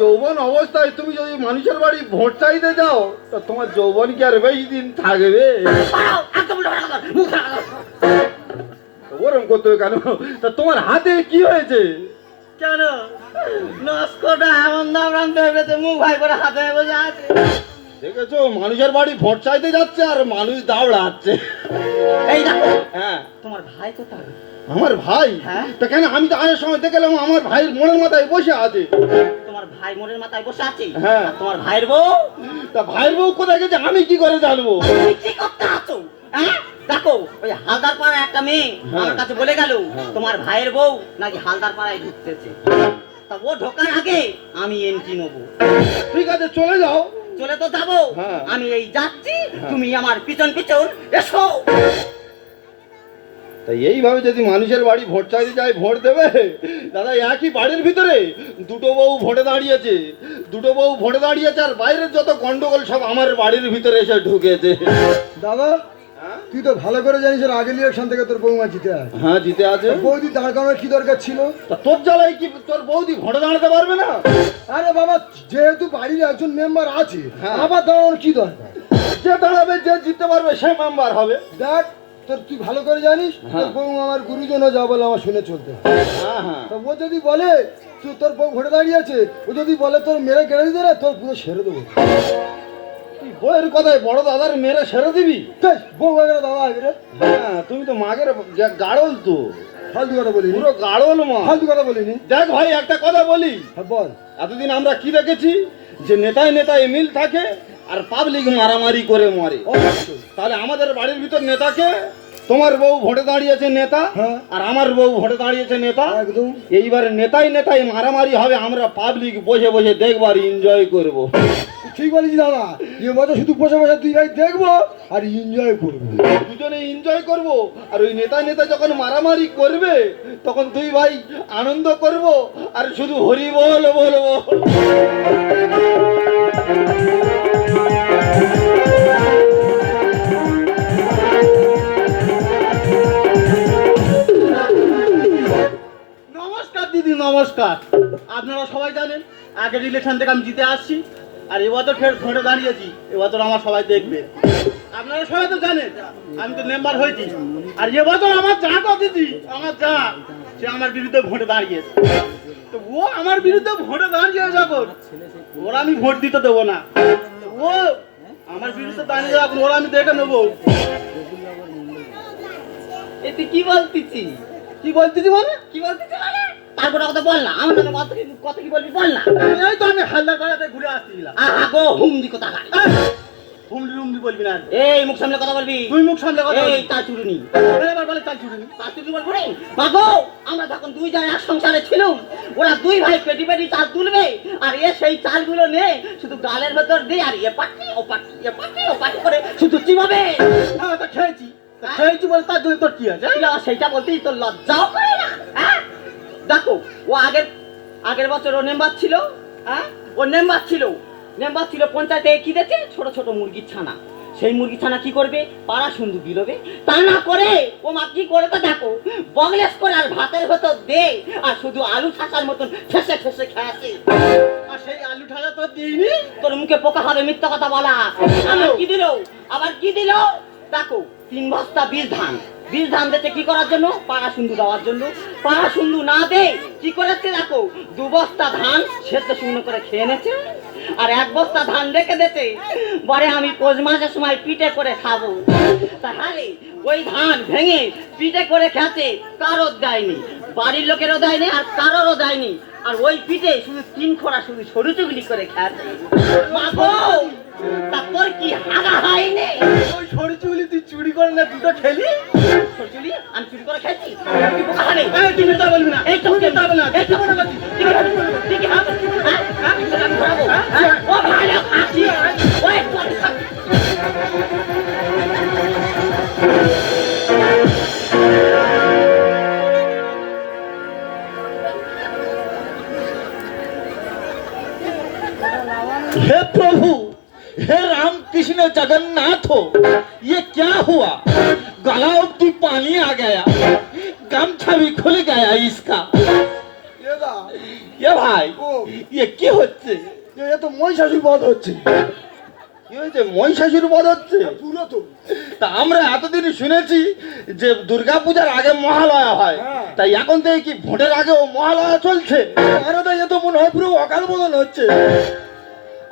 যৌবন অবস্থায় তুমি যদি মানুষের বাড়ি ভোট চাইতে যাও তা তোমার যৌবন কি আর বেশি দিন থাকবে? ওরম করতে হবে কেন? তা তোমার হাতে কি হয়েছে? কেন নস্কটা এমন দাম রাখতে হয়েছে, মুখ ভাই করে হাতে বসে আছে। দেখেছো, মানুষের বাড়ি ভোট চাইতে যাচ্ছে আর মানুষ দাঁড়াচ্ছে। এই দেখো, হ্যাঁ, তোমার ভাই কোথায়? আমার ভাই? হ্যাঁ। তা কেন, আমি তো আসার সময় দেখলাম আমার ভাইয়ের মনের মাথায় বসে আছে। তোমার ভাই মোড়ের মাথায় বসে আছে? হ্যাঁ। আর তোমার ভাইয়ের বউ? তা ভাইয়ের বউ কোথায় গেছে আমি কি করে জানবো? তুমি কি করতে আছো? হ্যাঁ, দেখো ওই হালদার পাড়ার একটা মেয়ে আমার কাছে বলে গেল তোমার ভাইয়ের বউ নাকি হালদার পাড়ায় ঢুকতেছে। তা ও ঢোকার আগে আমি এন্ট্রি নেবো। ঠিক আছে, চলে যাও। চলে তো যাবো, হ্যাঁ। আমি এই যাচ্ছি, তুমি আমার পিছন পিছন এসো। তাই এইভাবে যদি মানুষের বাড়ি ভোট চাইতে যায়, ভোট দেবে? দাদা, একই বাড়ির ভিতরে দুটো বউ ভোটে দাঁড়িয়েছে, দুটো বউ ভোটে দাঁড়িয়েছে, আর বাইরের যত গন্ডগোল সব আমার বাড়ির ভিতরে এসে ঢুকেছে। দাদা, তুই তো ভালো করে জানিস এর আগের ইলেকশন থেকে তোর বৌমা জিতে আছে। হ্যাঁ, জিতে আছে। বৌদি দাঁড় করানোর কি দরকার ছিল? তা তোর জ্বালায় কি তোর বৌদি ভোটে দাঁড়াতে পারবে না? আরে বাবা, যেহেতু বাড়ির একজন মেম্বার আছে, হ্যাঁ। আবার দাঁড়ানোর কি দরকার? যে দাঁড়াবে, যে জিততে পারবে সে মেম্বার হবে। দেখ, তুই ভালো করে জানিস হ্যাঁ। তোর বউ আমার গুরুজন যা বলে আমার শুনে চলতে হয়। হ্যাঁ হ্যাঁ। তা ও যদি বলে তুই তোর বউ ভোটে দাঁড়িয়েছে, ও যদি বলে তোর মেরে কেড়ে দিতে না, তোর পুরো সেরে দেবো। তুই বউয়ের কথায় বড় দাদার মেরে সেরে দিবি? বেশ, বউ আগে দাদা আগে রে, হ্যাঁ, তুমি তো মাগের গাড়ল তো, ফালতু কথা বলিনি, পুরো গাড়ল মা। ফালতু কথা বলিনি। দেখ ভাই, একটা কথা বলি, হ্যাঁ, বল। এতদিন আমরা কি দেখেছি যে নেতায় নেতায় মিল থাকে আর পাবলিক মারামারি করে মরে। অবশ্যই। তাহলে আমাদের বাড়ির ভিতর নেতাকে, তোমার বউ ভোটে দাঁড়িয়েছে নেতা, হ্যাঁ। আর আমার বউ ভোটে দাঁড়িয়েছে নেতা। একদম। এইবারে নেতাই নেতাই মারামারি হবে, আমরা পাবলিক বসে বসে দেখবার এনজয় করব। ঠিক বলেছি দাদা, এ মজা শুধু বসে বসে তুই ভাই দেখবো আর এনজয় করবো। দুজনে এনজয় করব, আর ওই নেতা নেতা যখন মারামারি করবে তখন দুই ভাই আনন্দ করব আর শুধু হরি বল বলবো। নমস্কার দিদি, নমস্কার। আপনারা সবাই জানেন আগের ইলেকশন থেকে আমি জিতে আসছি, আর এবছর ফের ভোটে দাঁড়িয়েছি, এবছর আমার সবাই দেখবে। আপনারা সবাই তো জানেন আমি তো মেম্বার হয়েছি, আর এবছর আমার যা তো দিদি, আমার যা, সে আমার বিরুদ্ধে ভোটে দাঁড়িয়েছে। তো ও আমার বিরুদ্ধে ভোটে দাঁড়িয়ে যখন, ওরা আমি ভোট দিতে দেবো না। তো ও আমার বিরুদ্ধে দাঁড়িয়ে যখন, ওরা আমি দেখে নেবো। এতে কি বলতেছি? কি বলতেছি মানে? কি বলতেছি মানে? তারপরে কথা বল না, আমার নামে কথা কি বলবি বল না। এই তো আমি হালদার পাড়াতে ঘুরে আসছিলাম। আগো হুমদি কথা গায়, হুমদি হুমদি বলবি না। এই মুখ সামলে কথা বলবি, তুই মুখ সামলে কথা বলবি। এই তাল চুরুনি, এবার বলে তাল চুরুনি, তাল চুরুনি বলবো রে। আগো আমরা যখন দুই জায়গায় এক সংসারে ছিলাম, ওরা দুই ভাই পেটি পেটি চাল তুলবে, আর এ সেই চালগুলো নে শুধু গালের ভেতর দিয়ে, আর এ পাটি ও পাটি, এ পাটি ও পাটি করে শুধু চিবাবে। হ্যাঁ, তো খেয়েছি, খেয়েছি বলে তার জন্য তোর কি আছে? সেইটা বলতেই তোর লজ্জাও করে না? হ্যাঁ, দেখো ও আগের বছর ও মেম্বার ছিল, হ্যাঁ, ও মেম্বার ছিল পঞ্চায়েতে কি দেখে ছোট ছোট মুরগির ছানা, সেই মুরগি ছানা কি করবে, পাড়া সুন্দর বিলোবে। তা না করে ও মা কি করে তো দেখো, বগলেস করে আর ভাতের ভেতর দে, আর শুধু আলু ঠাসার মতন ঠেসে ঠেসে খেয়েছে। আর সেই আলু ঠাসা তো দিইনি, তোর মুখে পোকা হবে মিথ্যা কথা বলা। আবার কি দিল দেখো, 3 বস্তা বীজ ধান দিতে কি করার জন্য, পাড়া সুন্দু দেওয়ার জন্য। পাড়া সুন্দু না দে কি করেছে দেখো, 2 বস্তা ধান সেদ্ধ শূন্য করে খেয়ে নেছে, আর 1 বস্তা ধান রেখে দিতে বলে আমি পৌষ মাসের সময় পিঠে করে খাবো। তাহলে ওই ধান ভেঙে পিঠে করে খেতে কারোর দেয়নি, বাড়ির লোকেরও দেয়নি আর কারোরও দেয়নি, আর ওই পিঠে শুধু 3 খোঁড়া শুধু সরু চুগলি করে খেতে। মাগো, তারপর কি হাগা হয়নি? ওই সরু চুগলি তুই চুরি করে না দুটো খেলি? সরু চুগলি আমি চুরি করে খেয়েছি? তুমি তা বলবি না, এই তুমি তা বলবি না, এই তুমি না ঠিক আছে? ও ভালো আছি, ওই हे प्रभु, हे राम कृष्ण जगन्नाथ, ये क्या हुआ? गला अब्दी पानी आ गया, गमछा भी खुल गया इसका। এ দা, এ ভাই ও কি হচ্ছে? এ তো মহিষাসুর বধ হচ্ছে। কি হয়েছে? মহিষাসুর বধ হচ্ছে? পুরো তো তা আমরা এতদিন শুনেছি যে দুর্গাপূজার আগে মহালয়া হয়, হ্যাঁ। তাই এখন থেকে কি ভোটের আগেও মহালয়া চলছে? আরে তাই এ তো মনে হয় পুরো অকাল বোধন হচ্ছে।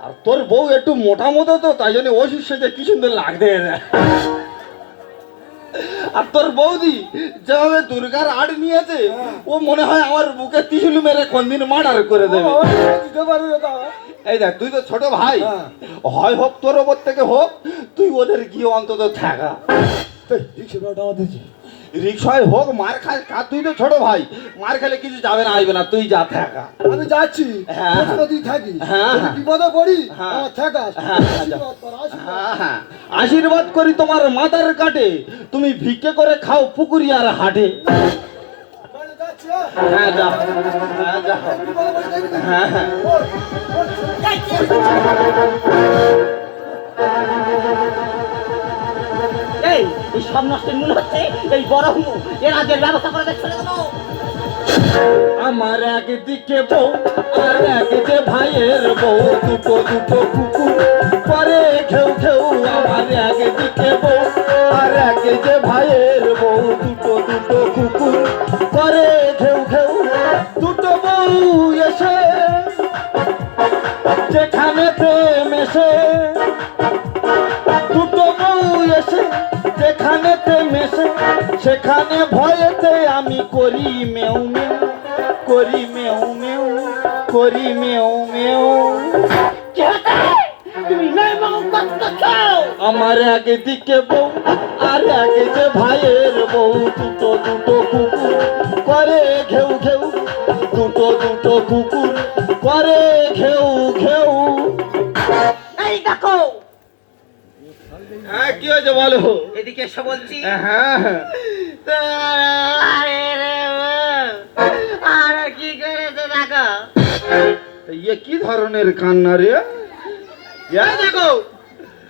আর তোর বউ একটু মোটা মতো তো, তাই জন্য ওষুধ সেজে কি সুন্দর লাগবে। আর তোর বৌদি যেভাবে দুর্গার আড় নিয়েছে, ও মনে হয় আমার বুকে ত্রিশুল মেরে কোনদিন মার্ডার করে দেবে। দিতে পারবে না দাদা। এই দেখ, তুই তো ছোট ভাই, হ্যাঁ। হয় হোক তোর ওপর থেকে হোক, তুই ওদের গিয়ে অন্তত থাকা। রিক্সায় হোক মার খাস খা, তুই তো ছোট ভাই, মার খেলে কিছু যাবে না আসবে না, তুই যা থাকা। আমি যাচ্ছি, হ্যাঁ। তোরা তুই থাকিস। হ্যাঁ, যদি হ্যাঁ। বিপদে পড়ি হ্যাঁ। আমার থাকাস। হ্যাঁ, হ্যাঁ, যা। আশীর্বাদ কর, আশীর্বাদ। হ্যাঁ, হ্যাঁ। আশীর্বাদ করি তোমার মাথার কাটে, তুমি ভিক্ষে করে খাও পুকুরি আর হাটে। তাহলে যাচ্ছি, হ্যাঁ? হ্যাঁ যা, হ্যাঁ যা। বিপদে পড়ে দেখবি। হ্যাঁ, হ্যাঁ। ওই, ওই। এই এই সব নষ্টের মূল হচ্ছে এই বড় হুমু। এর আগের ব্যবস্থা করে দেখ চলে দেবো। আমার একদিকে বউ আর একদিকে ভাইয়ের বউ, দুটো দুটো কুকুর পরে ঘেউ ঘেউ। আমার একদিকে বউ আর একদিকে ভাইয়ের বউ, দুটো দুটো কুকুর পরে ঘেউ ঘেউ। দুটো বউ এসে যেখানেতে মেশে, দুটো বউ এসে যেখানেতে মেশে, সেখানে ভয়েতে আমি করি মেউ মেউ, করি মেউ মেউ, করি মেউ মেউ। কি হচ্ছে? তুমি মেয়ে মাউ করতেছো। আমার একদিকে বউ আর একদিকে ভাইয়ের বউ, দুটো দুটো কুকুর করে ঘেউ ঘেউ, দুটো দুটো কুকুর করে ঘেউ ঘেউ। এই দেখো, হ্যাঁ কি হয়েছে বলো? এদিকে এসে বলছি। হ্যাঁ আর কি করেছে দেখো। ইয়ে কি ধরনের কান্না রে? এই দেখো,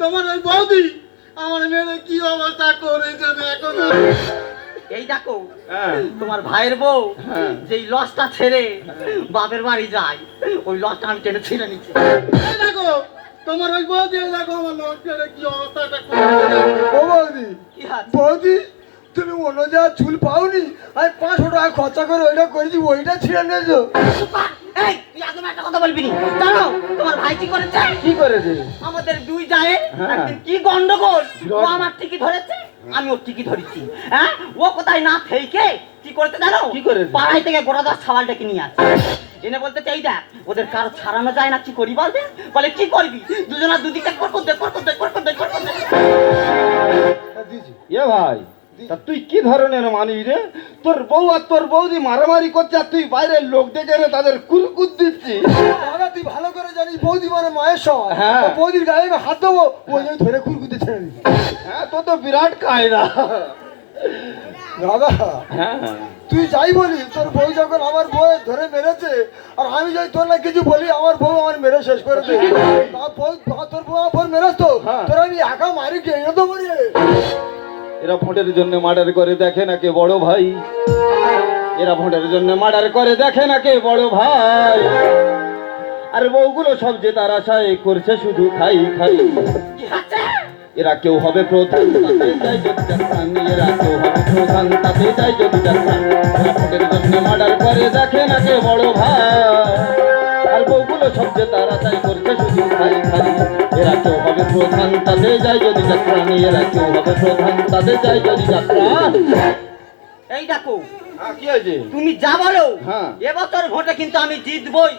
তোমার ওই বৌদি আমার মেয়ের কি অবস্থা করেছে দেখো না। এই দেখো, হ্যাঁ তোমার ভাইয়ের বউ হ্যাঁ। যেই লসটা ছেড়ে বাপের বাড়ি যায়, ওই লসটা আমি টেনে ছিঁড়ে নিচ্ছি। এই দেখো, তোমার ওই বৌদি, এই দেখো আমার লোকের কি অবস্থাটা করেছে। ও বৌদি, কি আছে? বৌদি তুমি অন্য যা চুল পাওনি, আমি 500 টাকা খরচা করে ওইটা করেছি, ওইটা ছিঁড়ে নিয়েছো। এই তুই একদম একটা কথা বলবি না। জানো তোমার ভাই কি করেছে? কি করেছে? আমাদের দুই জায়ের হ্যাঁ। একদিন কি গন্ডগোল। ও আমার টিকি ধরেছে, আমি ওর টিকি ধরেছি। হ্যাঁ, ও কোথায় না থেকে কি করতে জানো? কি করেছে? পাড়ায় থেকে গোটা 10 ছাওয়াল ডেকে নিয়ে আসে। এনে বলতে চাই দেখ, ওদের কারো ছাড়ানো যায় না, কি করি বলবে? বলে কি করবি? দুজনা দুদিকে করতে দে, করতে দে, করতে দে, করতে দে। এ ভাই, তা তুই কি ধরনের মানুষ রে? তোর বউ আর তোর বৌদি মারামারি করছে, আর তুই বাইরের লোক ডেকে এনে তাদের কুলকুত দিচ্ছি। দাদা তুই ভালো করে জানিস বৌদি মানে মায়ের সমান। হ্যাঁ। ও বৌদির গায়ে আমি হাত দেবো, ওই জন্য ধরে খুরকুতে ছেড়ে দিবি। হ্যাঁ তো তো বিরাট কায়দা। দাদা হ্যাঁ তুই যাই বলি, তোর বউ যখন আমার বউ ধরে মেরেছে, আর আমি যদি তোর না কিছু বলি, আমার বউ আমার মেরে শেষ করে দে। তোর বউ আমার মেরেছ তো, হ্যাঁ। তোর আমি একা মারি কে তো বলি। এরা ভোটের জন্য মার্ডার করে দেখে না কে বড় ভাই, এরা ভোটের জন্য মার্ডার করে দেখে না কে বড় ভাই। আর বউগুলো সব জেতার আশায় করছে শুধু খাই খাই। কি হচ্ছে? এরা কেউ হবে প্রধান, তাতে যাই যদি যাত্রান। এরা কেউ হবে প্রধান, তাতে যাই যদি যাত্রান। এরা ভোটের জন্য মার্ডার করে দেখে না কে বড় ভাই। আর বউগুলো সব জেতার আশায় করছে শুধু খাই খাই। এরা কেউ হবে প্রধান, তাতে যাই যদি যাত্রান। এরা কেউ হবে প্রধান, তাতে যাই যদি যাত্রান। এই দেখো, কি হয়েছে? তুমি যা বলো, হ্যাঁ। এবছর ভোটে কিন্তু আমি জিতবই।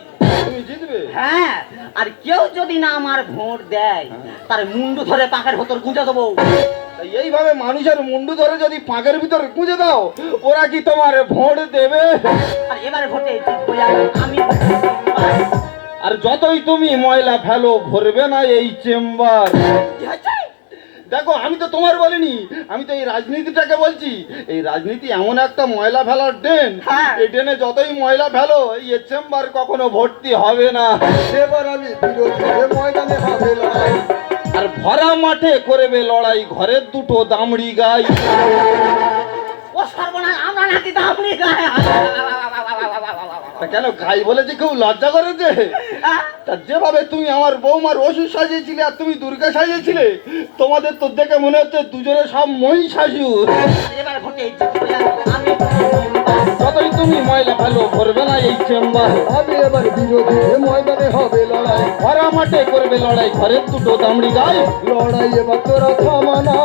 তুমি জিতবে? হ্যাঁ, আর কেউ যদি না আমার ভোট দেয়, তার মুন্ডু ধরে পাকের ভেতর গুঁজে দেবো। তাই এইভাবে মানুষের মুন্ডু ধরে যদি পাকের ভিতর গুঁজে দাও, ওরা কি তোমার ভোট দেবে? আর এবারে ভোটে জিতবই আমি। আর যতই তুমি ময়লা ফেলো, ভরবে না এই চেম্বার। কি হচ্ছে? দেখো, আমি তো তোমার বলিনি, আমি তো এই রাজনীতিটাকে বলছি। এই রাজনীতি এমন একটা ময়লা ফেলার ড্রেন, হ্যাঁ। এই ড্রেনে যতই ময়লা ফেলো, এই চেম্বার কখনো ভর্তি হবে না। এবার আমি বিরোধী ময়দানে হবে লড়াই। আর ভরা মাঠে করবে লড়াই ঘরের দুটো দামড়ি গাই। ও সর্বনাশ, আমরা নাকি দামড়ি গায়ে। তা কেন খাই বলেছে কেউ লজ্জা করেছে? তা যেভাবে তুমি আমার বৌমার ওষুধ সাজিয়েছিলে আর তুমি দুর্গা সাজিয়েছিলে, তোমাদের তো দেখে মনে হচ্ছে দুজনে সব মহিষাসুর। এবার ভোটে ইচ্ছে করে যাবো। আমি যতই তুমি ময়লা ফেলো ভরবে না এই চেম্বার। আমি এবার বিরোধী ময়দানে হবে লড়াই, ভরা মাঠে করবে লড়াই, ঘরের দুটো দামড়ি গায়ে। লড়াই এবার তোরা থামানা,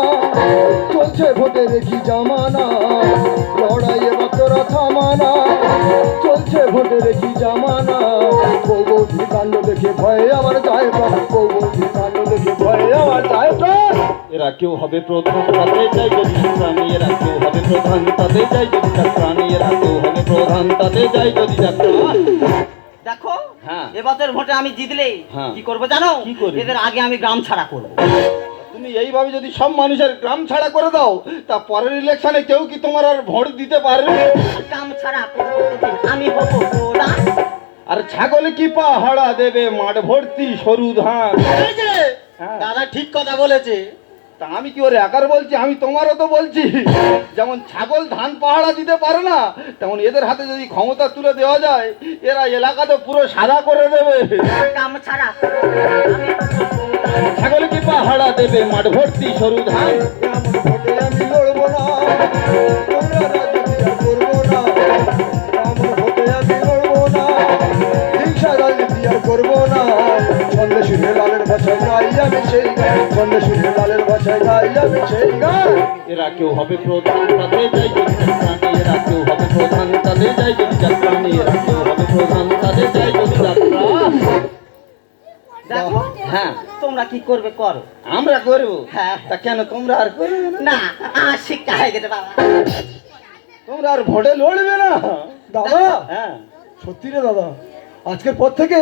চলছে ভোটে রেখি জামানা। লড়াই এবার তোরা থামানা, চলছে ভোটে রেখি জামানা। বৌবৌদি কাণ্ড দেখে ভয়ে আমার যায় প্রাণ, বৌবৌদি কাণ্ড দেখে ভয়ে আমার যায় প্রাণ। এরা কেউ হবে প্রধান তাদের চাই যদি প্রাণী, এরা কেউ হবে প্রধান তাদের চাই যদি প্রাণী, এরা কেউ হবে প্রধান তাদের চাই যদি যাত্রা। দেখো, হ্যাঁ। এবারের ভোটে আমি জিতলে হ্যাঁ। কি করবো জানো? কি করবে? এদের আগে আমি গ্রাম ছাড়া করবো। তুমি এইভাবে যদি সব মানুষের গ্রাম ছাড়া করে দাও, তা পরের ইলেকশনে কেউ কি তোমার আর ভোট দিতে পারবে? গ্রাম ছাড়া করবো আমি হবো প্রধান। আর ছাগলে কি পাহাড়া দেবে মাঠ ভর্তি সরু ধান। হ্যাঁ। দাদা ঠিক কথা বলেছে। তা আমি কি ওর একার বলছি, আমি তোমারও তো বলছি। যেমন ছাগল ধান পাহাড়া দিতে পারে না, তেমন এদের হাতে যদি ক্ষমতা তুলে দেওয়া যায়, এরা এলাকাতে পুরো সাদা করে দেবে। গ্রাম ছাড়া করবো আমি হবো প্রধান। ছাগলে কি পাহাড়া দেবে মাঠ ভর্তি সরু ধান। এমন ভোটে আমি লড়বো না, তোমরা রাজনীতি আর করবো না। এমন ভোটে আমি লড়বো না, হিংসা রাজনীতি আর করবো না। ছন্দে সুরে লালের ভাষায় গাই আমি সেই গান, ছন্দে সুরে লালের ভাষায় গাই আমি সেই গান। এরা কেউ হবে প্রধান তাদের যাই যদি প্রাণী, এরা কেউ হবে প্রধান তাদের যাই যদি প্রাণী, এরা কেউ হবে প্রধান তাদের যাই যদি যাত্রা। দেখো, হ্যাঁ, তোমরা কি করবে করো। আমরা করবো। হ্যাঁ। তা কেন তোমরা আর করবে না? না, আমার শিক্ষা হয়ে গেছে বাবা। তোমরা আর ভোটে লড়বে না? দাদা, হ্যাঁ। সত্যি রে দাদা, আজকের পর থেকে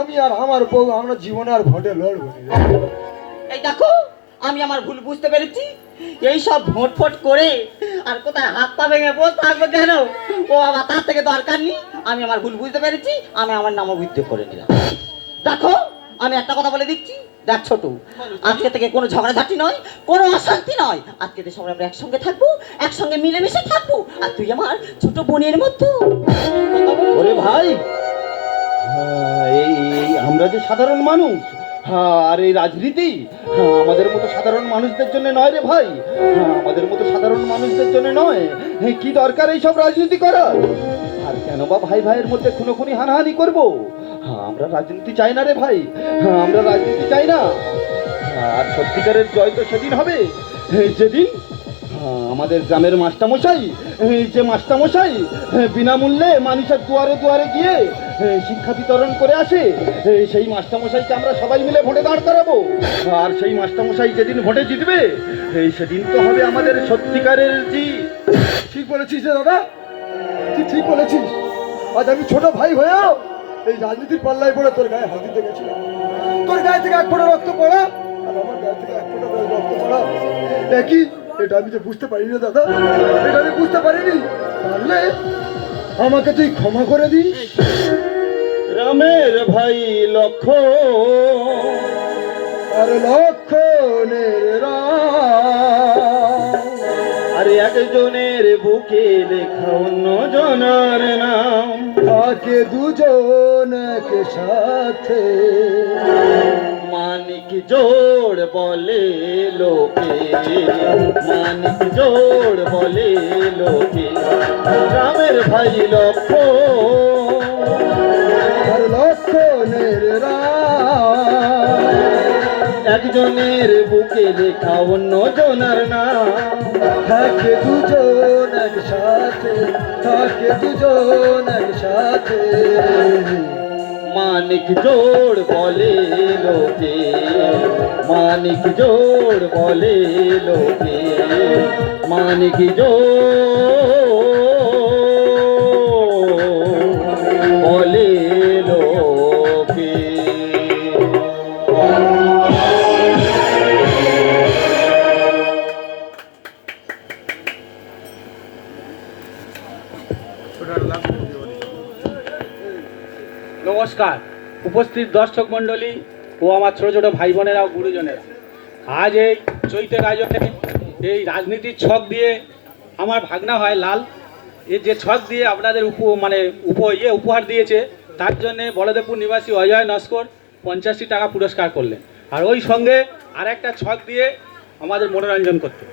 আমি আর আমার বউ আমরা জীবনে আর ভোটে লড়বো না। এই দেখো, আমি আমার ভুল বুঝতে পেরেছি। এই সব ভোট ফোট করে আর কোথায় হাত পা ভেঙে বসে থাকবো কেন? ও বাবা, তার থেকে দরকার নেই। আমি আমার ভুল বুঝতে পেরেছি, আমি আমার নাম অভিযোগ করে নিলাম। দেখো, আমি একটা কথা বলে দিচ্ছি। দেখ ছোট, আজকে থেকে কোনো ঝগড়াঝাটি নয়, কোনো অশান্তি নয়। আজকে থেকে সবাই আমরা একসঙ্গে থাকবো, একসঙ্গে মিলেমিশে থাকবো। আর তুই আমার ছোট বোনের মতো। ওরে ভাই, এই আমরা যে সাধারণ মানুষ, আর এই রাজনীতি আমাদের মতো সাধারণ মানুষদের জন্য নয় রে ভাই। আমাদের মতো সাধারণ মানুষদের জন্য নয়। কি দরকার এই সব রাজনীতি করার? আর কেন বা ভাই ভাইয়ের মধ্যে খুনোখুনি হানাহানি করবো? আমরা রাজনীতি চাই না রে ভাই, আমরা রাজনীতি চাই না। আর সত্যিকারের জয় তো সেদিন হবে যেদিন আমাদের গ্রামের মাস্টারমশাই, যে মাস্টারমশাই বিনামূল্যে মানুষের দুয়ারে দুয়ারে গিয়ে শিক্ষা বিতরণ করে আসে, সেই মাস্টারমশাইকে আমরা সবাই মিলে ভোটে দাঁড় করাবো। আর সেই মাস্টারমশাই যেদিন ভোটে জিতবে, সেদিন তো হবে আমাদের সত্যিকারের জিত। ঠিক বলেছিস রে দাদা, তুই ঠিক বলেছিস। আজ আমি ছোট ভাই হয়েও এই রাজনীতির পাল্লায় পড়ে তোর গায়ে হাত দিতে গেছিলাম। তোর গায়ে থেকে এক ফোঁটা রক্ত পড়া আর আমার গায়ে থেকে এক ফোঁটা রক্ত পড়া একই। এটা আমি যে বুঝতে পারিনি দাদা, এটা আমি বুঝতে পারিনি। পারলে আমাকে তুই ক্ষমা করে দিস। রামের ভাই লক্ষ্য আর লক্ষণের রাম, আর একজনের বুকে লেখা অন্য জনার নাম। থাকে দুজন এক সাথে, মানিক জোড় বলে লোকে, মানিক জোড় বলে লোকে। রামের ভাই লক্ষ্য আর লক্ষণের রাম, একজনের বুকে লেখা অন্য জনার নাম। থাকে দুজন একসাথে, থাকে দুজন একসাথে। মানিক জোড় বলে লোকে, মানিক জোড় বলে লোকে, মানিক জোড় বলে লোকে। নমস্কার উপস্থিত দর্শক মণ্ডলী ও আমার ছোট ছোট ভাই বোনেরা ও গুরুজনেরা, আজ এই চৈতের আয়োজনে এই রাজনীতির ছক দিয়ে আমার ভাগনা হয় লাল, এই যে ছক দিয়ে আপনাদের উপহার দিয়েছে, তার জন্য বলদেবপুর নিবাসী অজয় নস্কর 50টি টাকা পুরস্কার করলেন। আর ওই সঙ্গে আর একটা ছক দিয়ে আমাদের মনোরঞ্জন করতে